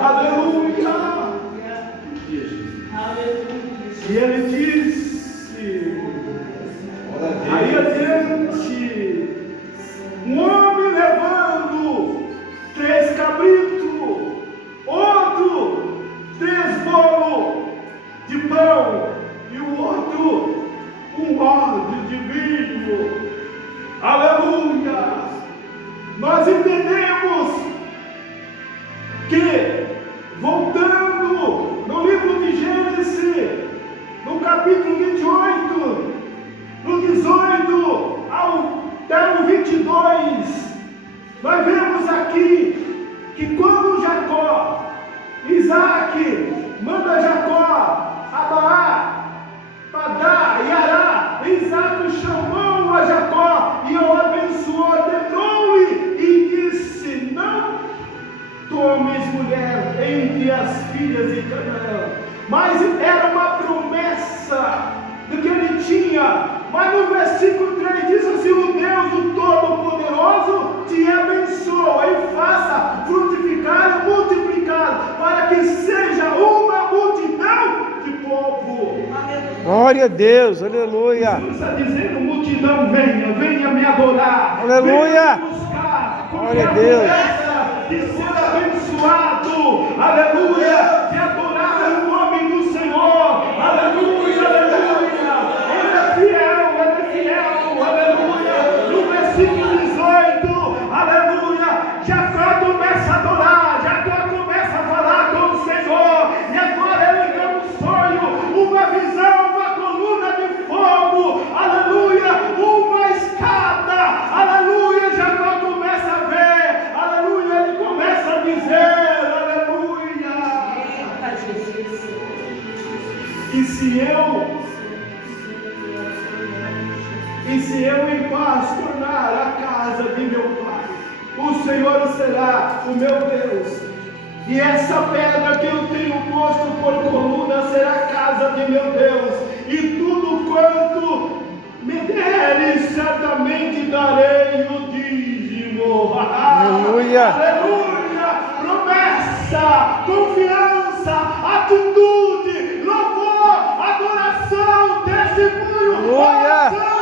Aleluia. E ele disse, aí adiante, um homem levando 3 cabritos, outro 3 bolos de pão, e o outro um odre de vinho. Aleluia! Nós entendemos que, voltando no livro de Gênesis, no capítulo 28, no 18 até o 22, nós vemos aqui que quando Isaac manda Jacó adorar Padá e Ará, Isaac chamou a Jacó e o abençoou, ordenou-lhe e disse: não tomes mulher entre as filhas de Canaã. Mas era uma promessa do que ele tinha. Mas no versículo 3 diz assim: o Deus, o Todo-Poderoso, te abençoa e faça frutificar e multiplicar, para que seja uma multidão de povo. Glória a Deus, aleluia. Jesus está dizendo: multidão, venha me adorar, aleluia, venha me buscar, glória a Deus, de ser abençoado, aleluia, de adorar o nome do Senhor, aleluia, aleluia. Ele é fiel, aleluia. No versículo 18, aleluia, Jacó começa a adorar, Jacó começa a falar com o Senhor, e agora ele tem um sonho, uma visão, uma coluna de fogo, aleluia, uma escada, aleluia. Jacó começa a ver, aleluia, ele começa a dizer, aleluia. E se eu em paz tornar a casa de meu pai, o Senhor será o meu Deus, e essa pedra que eu tenho posto por coluna será a casa de meu Deus, e tudo quanto me deres, certamente darei o dízimo. aleluia, aleluia. Promessa, confiança, atitude, louvor, adoração, testemunho, oração,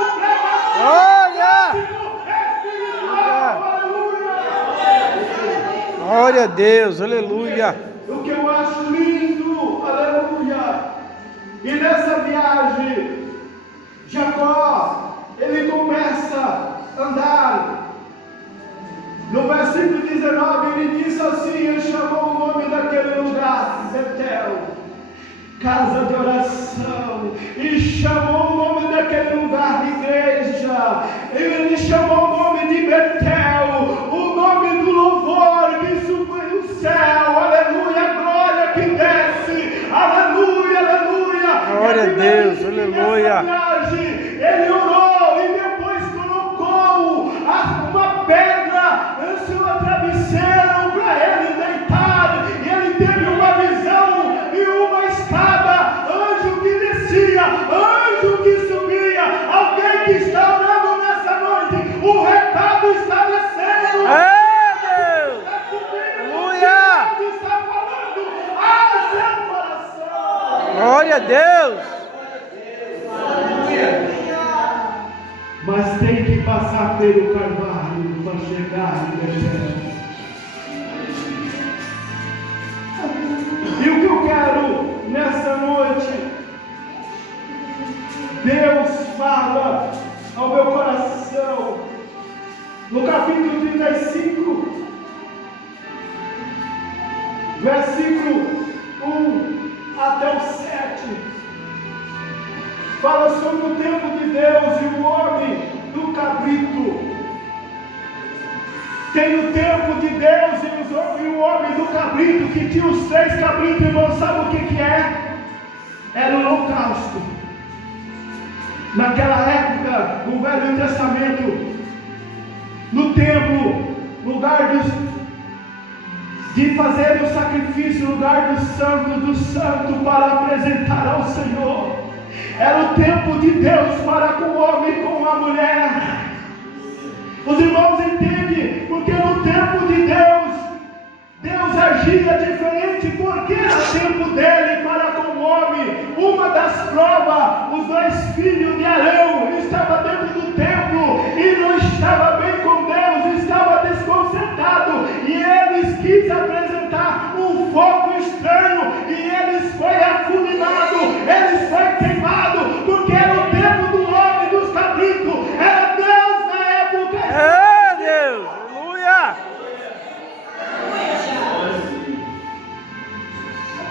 glória a Deus, aleluia. O que eu acho lindo, aleluia. E nessa viagem, Jacó, ele começa a andar. No versículo 19, ele diz assim: ele chamou o nome daquele lugar Betel, casa de oração, e chamou o nome daquele lugar de igreja. Ele chamou o nome de Betel, o nome do louvor que subiu o céu, aleluia, glória que desce, aleluia, aleluia. Glória a Deus, aleluia. Ele orou e depois colocou uma pedra em seu travesseiro para ele deitar, e ele teve uma visão e uma escada, anjo que descia, anjo que subia. Alguém que está orando nessa noite, o recado está descendo, Deus, aleluia, está falando ao seu coração. glória a Deus. Mas tem que passar pelo Carvalho para chegar em Betel. E o que eu quero nessa noite, Deus fala ao meu coração, no capítulo 35, versículo 1 até o 7. Fala sobre o tempo de Deus e o homem do cabrito. Tem o tempo de Deus e o homem do cabrito, que tinha os 3 cabritos, irmão. Sabe o que é? Era o holocausto. Naquela época, no Velho Testamento, no templo, lugar de fazer o sacrifício, lugar do santo para apresentar ao Senhor. Era o tempo de Deus para com o homem e com a mulher. Os irmãos entendem, porque no tempo de Deus, Deus é agia diferente, porque era tempo dele para com o homem. Uma das provas, os 2 filhos de Arão estavam dentro do templo e não estava bem com Deus, estava desconcertado, e eles quis apresentar um fogo estranho, e eles foi afulminado, eles foi queimado, porque era o tempo do homem dos cabritos, era Deus na época. É Deus, aleluia.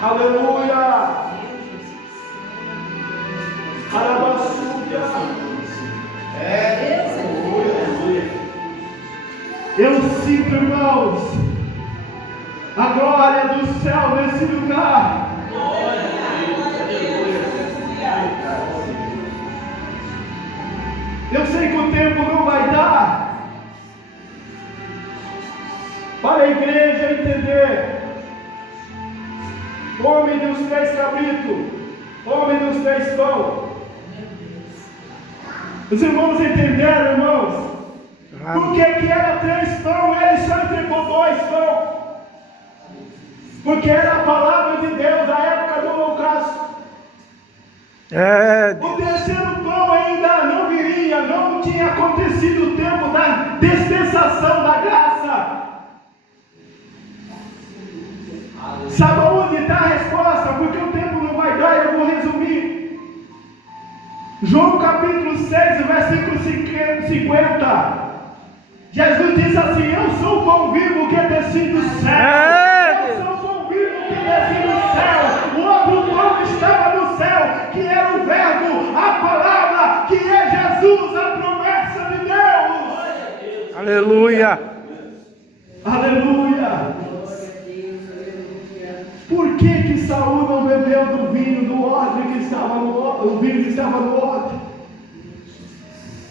Aleluia. Alabaçúria. Eu sinto, irmãos, a glória do céu nesse lugar. Eu sei que o tempo não vai dar para a igreja entender. Homem dos 3 cabritos, homem dos 3 pão. Os irmãos entenderam, irmãos? Por que era 3 pão? Ele só entregou 2 pão. Porque era a palavra de Deus na época do holocausto. O terceiro pão ainda não viria, não tinha acontecido o tempo da dispensação da graça. Sabe onde está a resposta? Porque o tempo não vai dar, eu vou resumir. João capítulo 6, versículo 50. Jesus diz assim: eu sou o pão vivo que desci do céu. Eu sou o pão vivo que desci do céu. O outro pão estava no céu, que era o verbo, a palavra, que é Jesus, a promessa de Deus. Aleluia. Aleluia. Por que Saul não bebeu do vinho do ódio que estava no vinho que estava no ódio?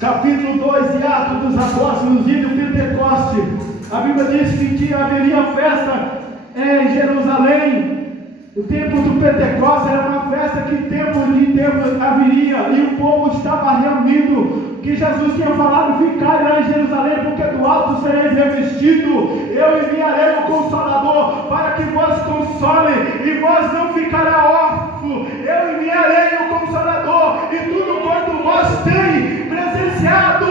Capítulo 2 de Atos dos Apóstolos, dia do Pentecoste, a Bíblia diz que haveria festa em Jerusalém. O tempo do Pentecostes era uma festa que tempo haveria, e o povo estava reunido, que Jesus tinha falado: ficar lá em Jerusalém, porque do alto sereis revestido. Eu enviarei o Consolador para que vos console, e vós não ficará órfão. Eu enviarei o Consolador, e tudo quanto vós tem presenciado,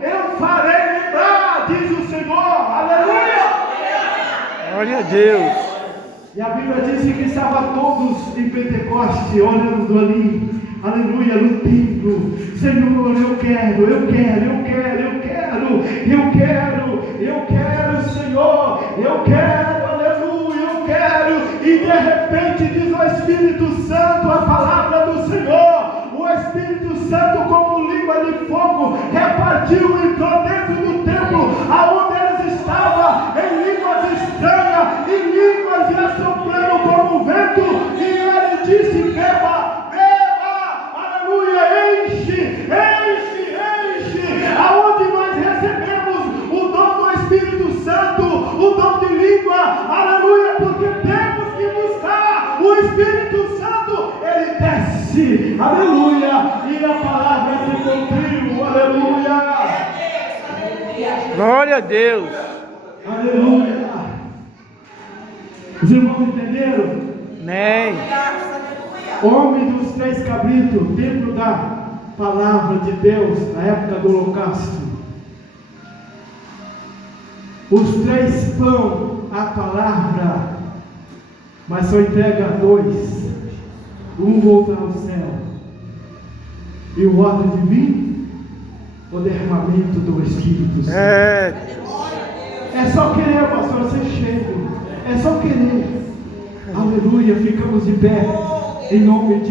eu farei lembrar, diz o Senhor. Aleluia! Glória a Deus. E a Bíblia diz que estavam todos em Pentecoste, olhando ali, aleluia, no templo. Senhor, eu quero, Senhor, eu quero, aleluia, eu quero. E de repente diz o Espírito Santo, a palavra do Senhor, o Espírito Santo como língua de fogo repartiu e entrou dentro do templo, aonde eles estavam, em línguas estranhas, em línguas e assoprando como vento, e ele disse: beba, beba, aleluia, enche, aonde nós recebemos o dom do Espírito Santo, o dom de língua, aleluia, porque temos que buscar o Espírito Santo, ele desce, aleluia, e a palavra se cumpriu, aleluia. Glória a Deus. Aleluia. Os irmãos entenderam? Amém. Homem dos 3 cabritos, templo da palavra de Deus, na época do holocausto. Os 3 pão, a palavra, mas só entrega 2. Um volta ao céu, e o outro de vinho, o derramamento do Espírito Santo. É só querer, pastor, ser cheio. É só querer. Aleluia, ficamos de pé em nome de